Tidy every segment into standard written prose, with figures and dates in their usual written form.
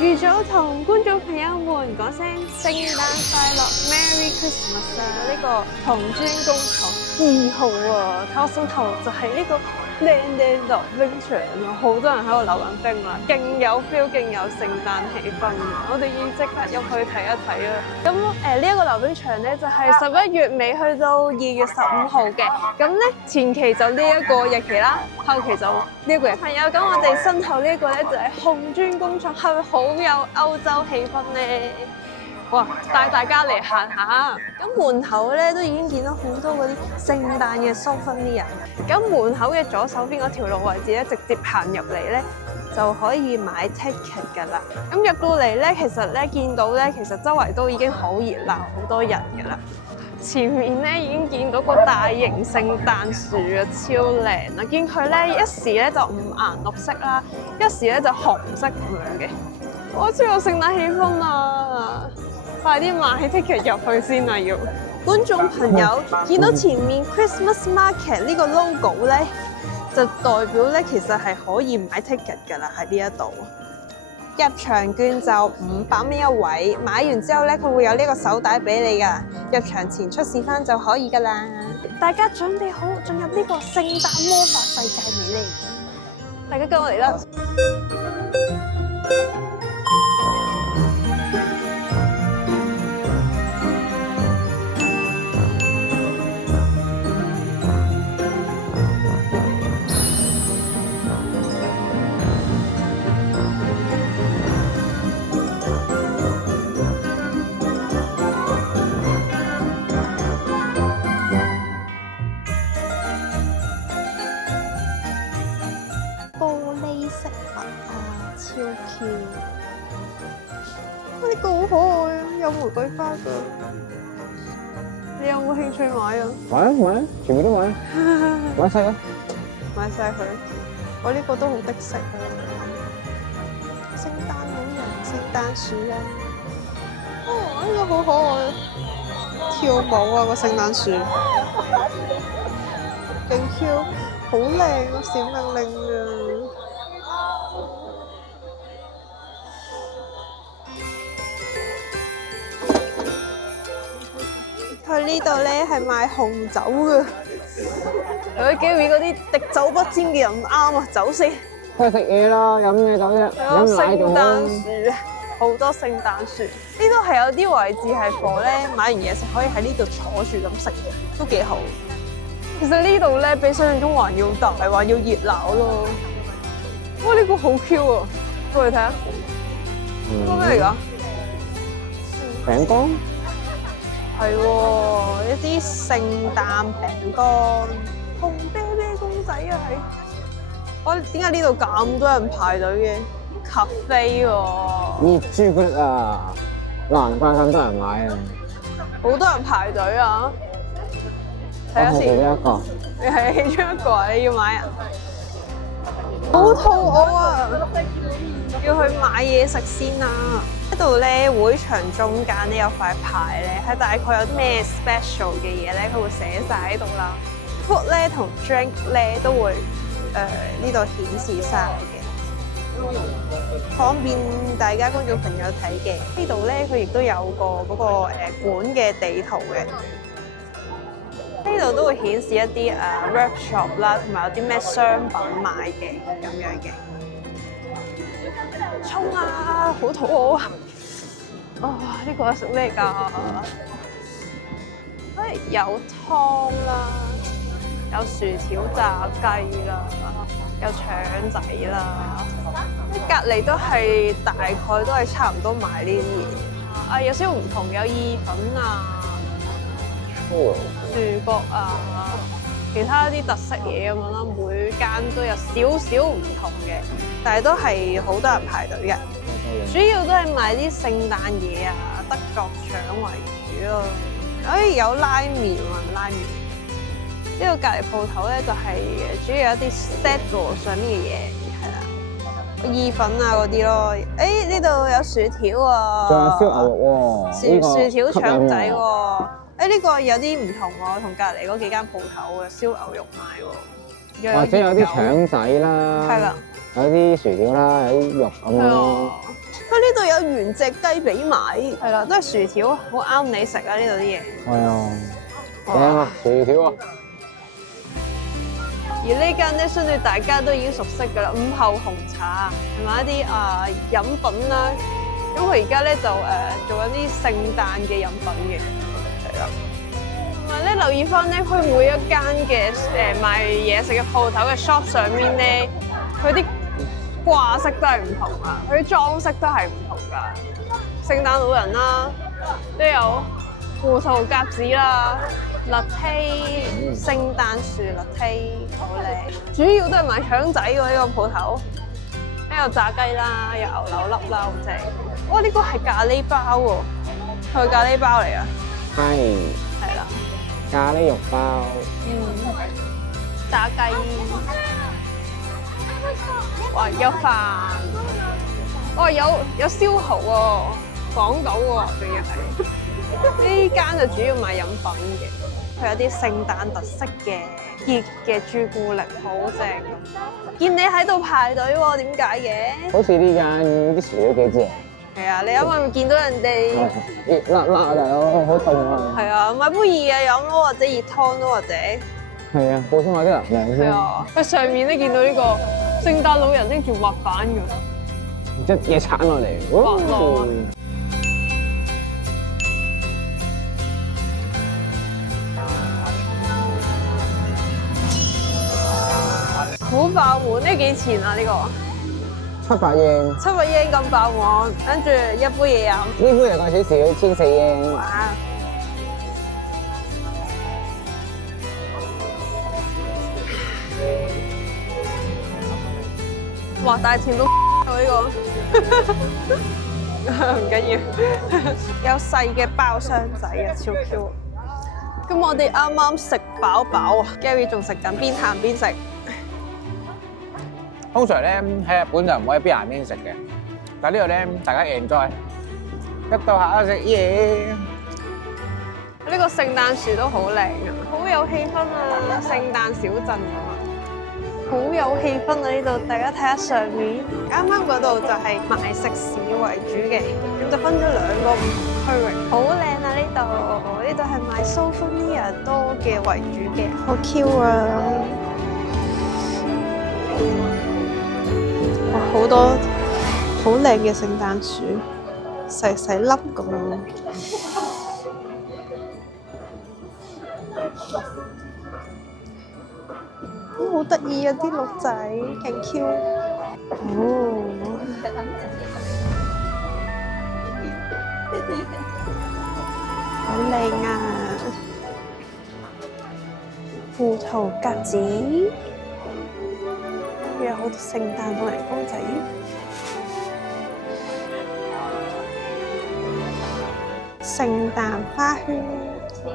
預早同觀眾朋友們講聲聖誕快樂 ，Merry Christmas 啊！呢個紅磚工廠2號啊，睇我身後就係呢個靚靚溜冰場啊，好多人喺度溜緊冰啦，勁有 feel，勁有聖誕氣氛啊！我哋要即刻入去睇一睇啊！咁呢一個溜冰場咧就係11月尾去到2月15號嘅，咁咧前期就呢一個日期啦，後期就呢一個日期。朋友，咁我哋身後呢一個咧就係紅磚工廠，係咪好有歐洲氣氛咧？哇！帶大家嚟行下，咁門口咧都已經見到好多嗰啲聖誕嘅 souvenir。咁門口嘅左手邊嗰條路位置咧，直接行入嚟咧就可以買 ticket 㗎啦。咁入到嚟咧，其實咧見到咧，其實周圍都已經好熱鬧，好多人㗎啦。前面咧已經見到個大型聖誕樹啊，超靚啊！見佢咧一時咧就五顏六色啦，一時咧就紅色咁樣嘅，哇！超有聖誕氣氛啊！快啲買 ticket 入去先啊！要觀眾朋友見到前面 Christmas Market 呢個 logo 咧，就代表咧其實係可以買 ticket 㗎啦，喺呢一度。入場券就500蚊一位，買完之後咧佢會有呢個手帶俾你㗎，入場前出示翻就可以㗎啦。大家準備好進入呢個聖誕魔法世界未呢？大家跟我嚟啦！超 Q！ 呢個好可愛啊，有玫瑰花㗎。你有冇興趣買啊？買啊買啊，全部都買啊！買晒啦！買晒佢。我呢個都好的色啊！聖誕老人、聖誕樹啊！哦，呢個好可愛啊！跳舞啊個聖誕樹，勁 Q， 好靚啊！閃靈靈啊！佢呢度咧係賣紅酒嘅，有啲機會嗰啲滴酒不沾嘅人唔啱啊，走先。去食嘢咯，飲嘢咁啫，飲奶仲好。聖誕樹，好多聖誕樹。呢度係有啲位置係貨咧，買完嘢食可以喺呢度坐住咁食，都幾好。其實呢度咧比想象中還要大，還要熱鬧咯。哇！呢個好 Q 啊，過嚟睇下。個咩嚟㗎？餅乾。係喎，一啲聖誕餅乾，紅啤啤公仔啊係。我點解呢度咁多人排隊嘅？咖啡喎。熱朱古力啊，難怪咁多人買啊！好多人排隊啊！睇下先。呢一個。你係其中一個啊？你要買啊？好肚餓啊！要去買嘢食先啊！呢度咧會場中間咧有塊牌咧，係大概有啲咩 special 嘅嘢咧，佢會寫晒喺度啦。Food 咧同 drink 咧都會呢度顯示晒嘅，方便大家觀眾朋友睇嘅。呢度咧佢亦都有個嗰個館嘅地圖嘅。呢度都會顯示一啲workshop 啦，同埋有啲咩商品賣嘅咁樣嘅。衝啊！好肚餓啊！呢個食咩㗎？有湯啦，有薯條炸雞啦，有腸仔啦。隔離都係大概都係差唔多賣呢啲嘢。有少少唔同，有意粉啊。薯角啊，其他啲特色嘢咁樣啦，每間都有少少唔同嘅，但係都係好多人排隊嘅。主要都係賣啲聖誕嘢啊，德國腸為主咯。有拉麵啊，拉麵。呢個隔離鋪頭咧就係主要有一啲 set 上面嘅嘢，係啦，意粉啊嗰啲咯。呢度有薯條啊，仲有燒牛肉喎，薯條腸仔喎。呢個有啲唔同喎，同隔離嗰幾間鋪頭嘅燒牛肉賣喎。又或者有啲熱狗腸仔啦，係啦，有啲薯條啦，有啲肉咁樣係咯。啊。佢呢度有原隻雞髀賣，係啦，都係薯條，好啱你食啊！呢度啲嘢。係啊，正啊，薯條啊，而呢間咧，相對大家都已經熟悉㗎啦，午後紅茶同埋一啲飲品啦。咁佢而家咧就做緊啲聖誕嘅飲品嘅，係啦。同埋咧留意翻咧，佢每一間嘅賣嘢食嘅鋪頭嘅 shop 上面咧，佢啲掛飾都係唔同啊，佢啲裝飾都係唔同㗎。聖誕老人啦，都有胡桃夾子啦。辣梯，聖誕樹辣梯好靚，主要都係賣腸仔喎呢個鋪頭，有炸雞啦，有牛柳粒啦，好正。哇！呢個係咖喱包喎，係咪咖喱包嚟啊？係係啦，咖喱肉包，炸雞，哇！有飯，哇！有燒蠔喎，港島喎，仲要係。呢間就主要賣飲品嘅，佢有啲聖誕特色嘅熱嘅朱古力，好正咁。見你喺度排隊喎，點解嘅？好似呢間啲薯條幾正，係啊，你因為見到人哋熱辣辣啊大佬，好凍啊！係啊，買杯熱嘢飲咯，或者熱湯咯，或者係啊，補充下啲能量係先。啊。佢上面都見到呢個聖誕老人拎住滑板㗎，一嘢鏟落嚟，滑浪啊好爆滿，呢幾錢啊？呢個700英， 700英咁爆滿，跟住一杯嘢飲。呢杯嚟講少少，1400英。哇！哇！大甜到喎呢個，唔緊要，有細嘅包廂仔啊，超 Q。咁我哋啱啱食飽飽啊 ，Gary 仲食緊，邊行邊食。通常咧喺日本就唔可以邊行邊食嘅，但係呢度咧大家 enjoy，一到下食嘢。呢個聖誕樹都好靚啊，好有氣氛啊！聖誕小鎮啊，好有氣氛啊！呢度大家睇下上面，啱啱嗰度就係賣食肆為主嘅，咁就分咗兩個唔同區域，好靚啊！呢度係賣 souvenir 多嘅為主嘅，好 Q 啊！哇，好多好靚嘅聖誕樹，細細粒咁樣。好得意啊！啲鹿仔勁 Q，哦，好靚啊！胡桃夾子，有好多聖誕老人公仔，聖誕花圈、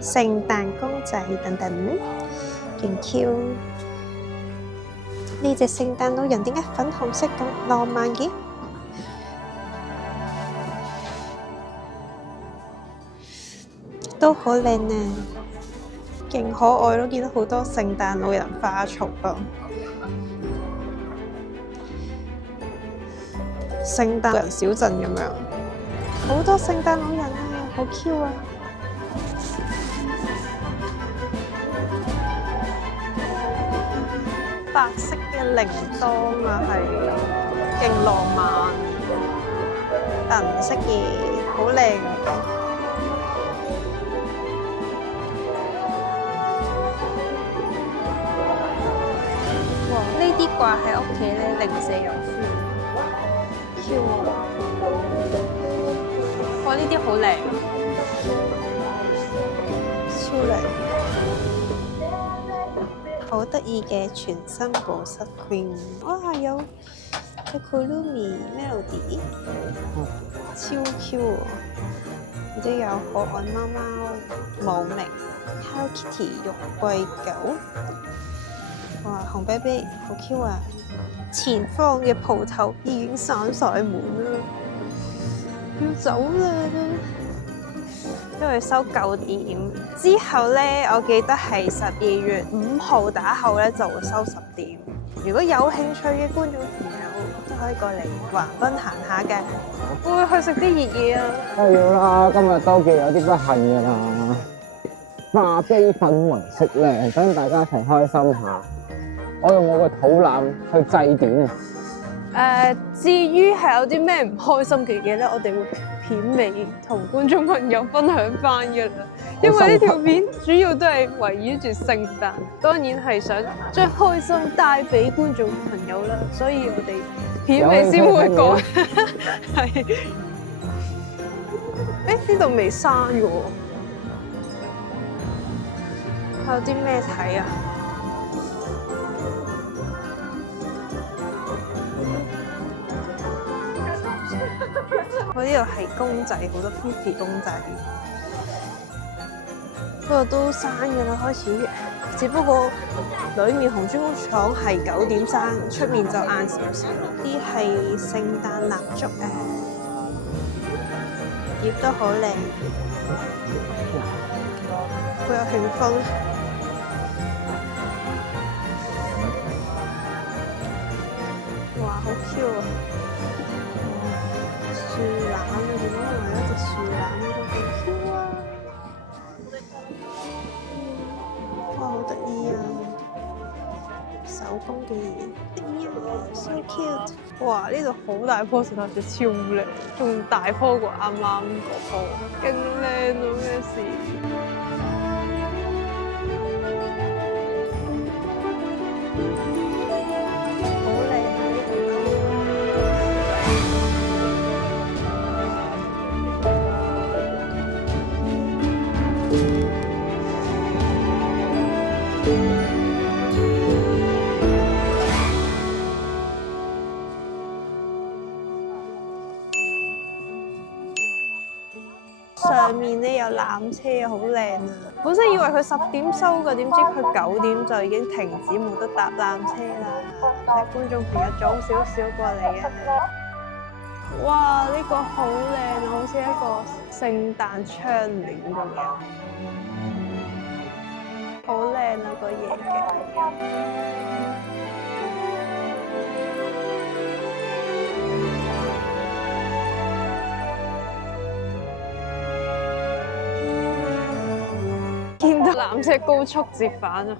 聖誕公仔等等，勁 Q。呢隻聖誕老人點解粉紅色咁浪漫嘅？都好靚啊，勁可愛咯！見到好多聖誕老人花槽啊，聖誕人小鎮咁樣，好多聖誕老人啊，好 Q 啊！白色嘅鈴鐺啊，係勁浪漫，銀色嘅好靚。哇！呢啲掛喺屋企咧，零舍有 feel。Q 啊！哇！呢啲好靚，超靚。好得意嘅全身保濕 cream， 哇！有 Kurumi Melody， 超 Q 喎！亦都有可愛貓貓冇名 Hello Kitty 玉桂狗，哇！紅 baby 好 Q 啊！前方嘅鋪頭已經閂晒門啦，要走啦！因為收9點。之後咧，我記得係12月5號打後咧就會收10點。如果有興趣嘅觀眾朋友都可以過嚟橫濱行下嘅。會唔會去食啲熱嘢啊？梗係要啦，今日都叫有啲不幸㗎啦。化悲憤為食靚，等大家一齊開心下。我用我個肚腩去祭典啊！至於係有啲咩唔開心嘅嘢咧，我哋會片尾同觀眾朋友分享翻㗎啦。因為呢條片主要都係圍繞住聖誕，當然係想將開心帶俾觀眾朋友啦，所以我哋片尾先會講。係。呢度未閂嘅喎，有啲咩睇啊？我呢度係公仔，好多 Fifi 公仔，不過都閂嘅啦，開始。只不過裡面紅磚工廠係9點閂，出面就晏少少。啲係聖誕蠟燭葉都好靚，好有氣氛。哇，好 Q 啊！樹懶啊，點解會有一隻樹懶呢？都好 Q 啊！哇，好得意啊！手工嘅嘢，so cute！ 哇，呢度好大棵樹頭樹，超靚，仲大棵過啱啱嗰棵，勁靚啊！咩事？好靚啊！呢度上面咧有纜車，好靚啊！本身以為佢10點收嘅，點知佢9點就已經停止，冇得搭纜車啦。睇觀眾朋友早少少過嚟啊！哇，呢個好靚啊，好似一個聖誕窗簾咁樣，好靚啊個夜景。見到纜車高速折返啊！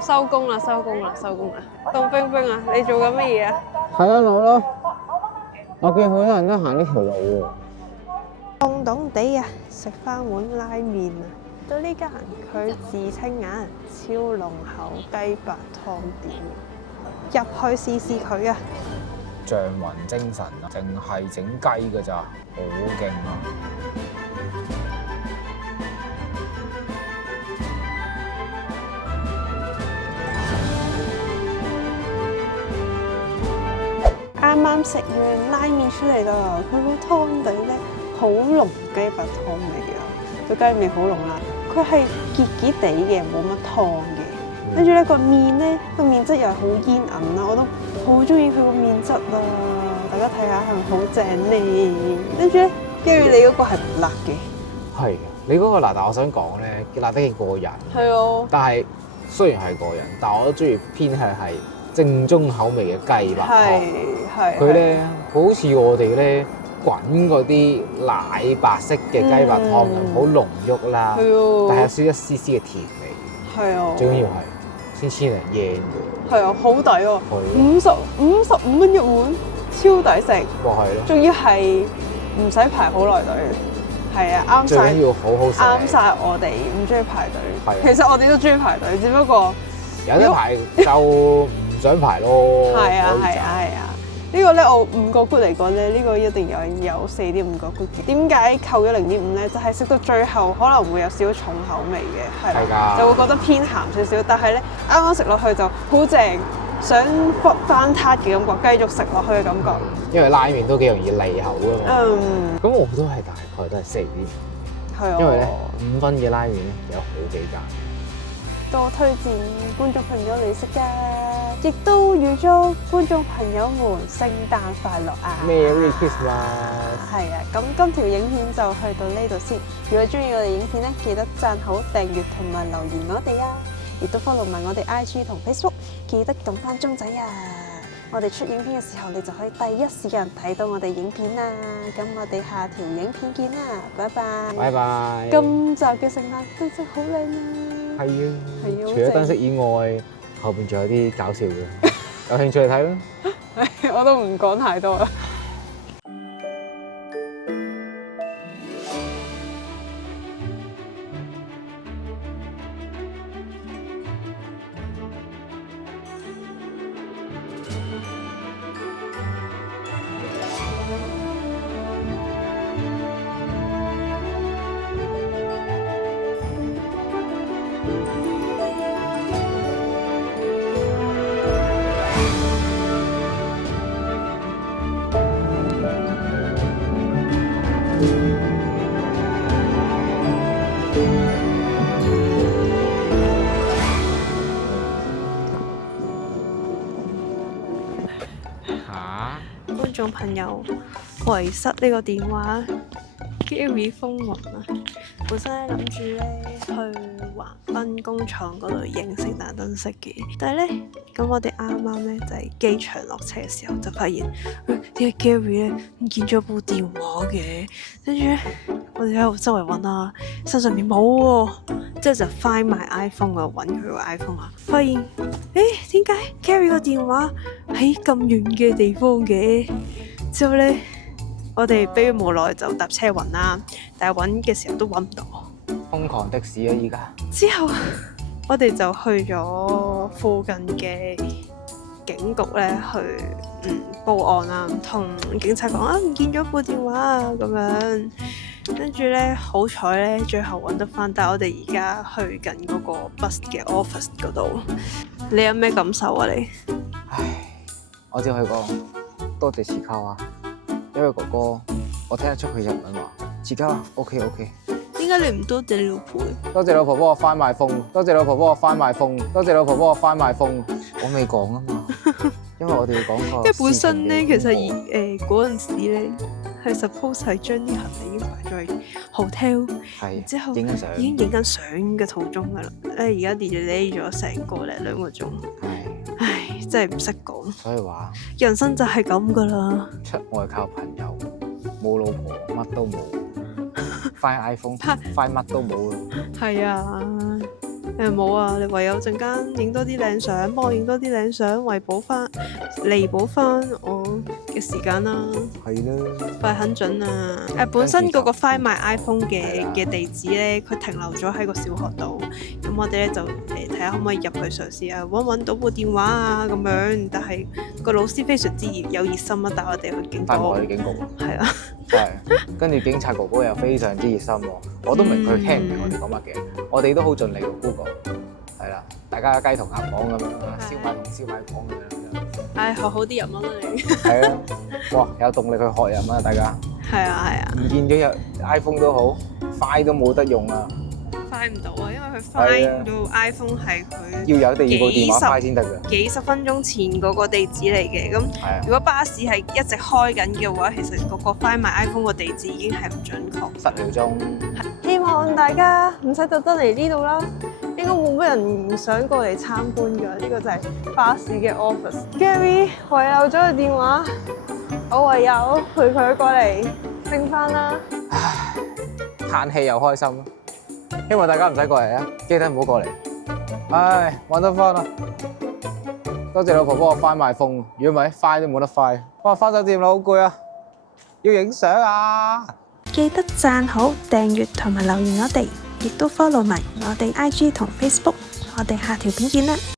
收工啦！收工啦！收工啦！凍冰冰啊，你做緊乜嘢啊？睇緊路咯，我見好多人都行呢條路喎。凍凍地啊，食翻碗拉麵啊！到呢間佢自稱超濃厚雞白湯店，入去試試佢啊！象雲精神啊，淨係整雞㗎咋，好勁啊！啱啱食完拉麵出嚟啦，佢個湯底咧好濃雞白湯味啊，個雞味好濃啦。佢係結結地嘅，冇乜湯嘅。跟住咧個麵咧個麵質又係好煙韌啦，我都好中意佢個麵質啊！大家睇下係咪好正咧？跟住咧，跟住你嗰個係唔辣嘅。係嘅，你嗰個辣，但我想講咧，辣得幾過癮。係啊。但係雖然係過癮，但我都中意偏向係正宗口味嘅雞白湯。係。佢咧好似我哋咧滾嗰啲奶白色嘅雞白湯咁，好濃郁啦，但係有少一絲絲嘅甜味。係啊。最緊要係先千零yen嘅。係啊，好抵喎！55蚊一碗，超抵食。哇，係咯。仲要係唔使排好耐隊。係啊，啱晒。最緊要好好食。啱晒我哋唔中意排隊。係。其實我哋都中意排隊，只不過有得排就唔想排咯。係啊係啊係啊！呢個咧我5個 good 嚟講咧，呢個一定有4.5個 good 嘅。點解扣咗0.5咧？就係食到最後可能會有少少重口味嘅，係啦，就會覺得偏鹹少少。但係咧啱啱食落去就好正，想翻撻嘅感覺，繼續食落去嘅感覺。因為拉麵都幾容易膩口㗎嘛。咁我都係大概都係4.5。係啊。因為咧5分嘅拉麵咧有好幾間。多推薦觀眾朋友嚟食㗎，亦都預祝觀眾朋友們聖誕快樂啊 Merry Christmas！係啊，咁今條影片就去到呢度先。如果中意我哋影片咧，記得讚好、訂閱同埋留言我哋啊！亦都 follow 埋我哋 IG 同 Facebook， 記得撳翻鐘仔啊！我哋出影片嘅時候，你就可以第一時間睇到我哋影片啦。咁我哋下條影片見啦，拜拜！拜拜！今集嘅聖誕燈飾好靚啊！係啊，係啊，除咗燈飾以外，後邊仲有啲搞笑嘅，有興趣睇啦。我都唔講太多啦。觀眾朋友遺失呢個電話 ，Gary 風雲啊！本身咧諗住咧去橫濱工廠嗰度影聖誕燈飾嘅，但係咧咁我哋啱啱咧就係機場落車嘅時候就發現，點解 Gary 咧唔見咗部電話嘅？跟住咧我哋喺度周圍揾啊，身上面冇喎，之後就 find my iPhone 啊，揾佢個 iPhone 啊，發現點解 Gary 個電話喺咁遠嘅地方嘅？之後咧我哋迫於無奈就搭車揾啦，但係揾嘅時候都揾唔到。瘋狂的士啊！依家之後我哋就去咗附近嘅警局咧去報案啦，同警察講唔見咗部電話啊咁樣。跟住咧好彩咧最後揾得翻，但係我哋而家去緊嗰個 bus 嘅 office 嗰度。你有咩感受啊你？唉，我只可以講多謝慈靠啊，因為哥哥我聽得出佢日文話，慈靠啊 OK。點解你唔多謝你老婆？多謝老婆幫我翻埋風，多謝老婆幫我翻埋風，多謝老婆幫我翻埋風。我未講啊嘛，因為我哋要講個。因為本身咧，其實嗰陣時咧係 suppose 係將啲行李已經擺咗去 hotel，係之後影緊相，已經影緊相嘅途中噶啦。而家 delay 咗成個零兩個鐘，唉，真係唔識講。所以話人生就係咁噶啦。出外靠朋友，冇老婆乜都冇。翻 iPhone， 翻乜都冇咯。係啊，冇啊，你唯有陣間影多啲靚相，幫我影多啲靚相，彌補翻我嘅時間啦。係啦，快很準啊！本身嗰個 Find My iPhone 嘅地址咧，佢停留咗喺個小學度，咁我哋咧就睇下可唔可以入去嘗試啊，揾到部電話啊咁樣。但係個老師非常之有熱心啊，帶我哋去警局。帶我去警局。係啊。係，跟住警察哥哥又非常之熱心喎，我都明佢聽唔明我哋講乜嘅，我哋都好盡力用 Google， 係啦，大家雞同鴨講咁樣，燒賣同燒賣講咁樣。唉，學好啲日文啦你。係啊，哇，有動力去學日文啊大家。係啊。唔見咗日 iPhone 都好，快都冇得用啊。快唔到啊，因為佢快到 iPhone 係佢要有第二部電話快先得㗎。幾十分鐘前嗰個地址嚟嘅，咁如果巴士係一直開緊嘅話，其實嗰個 Find My iPhone 個地址已經係唔準確。10秒鐘。希望大家唔使特登嚟呢度啦，應該冇乜人唔想過嚟參觀㗎。呢個就係巴士嘅 office。Gary 遺留咗個電話，我唯有陪佢過嚟拎翻啦。唉，嘆氣又開心。希望大家唔使過嚟啊，記得唔好過嚟。唉，揾得翻啦！多謝老婆幫我翻埋風，如果唔係快都冇得快。哇，翻酒店啦，好攰啊，要影相啊！記得讚好、訂閱同埋留言我哋，亦都 follow 埋我哋 IG 同 Facebook。我哋下條片見啦！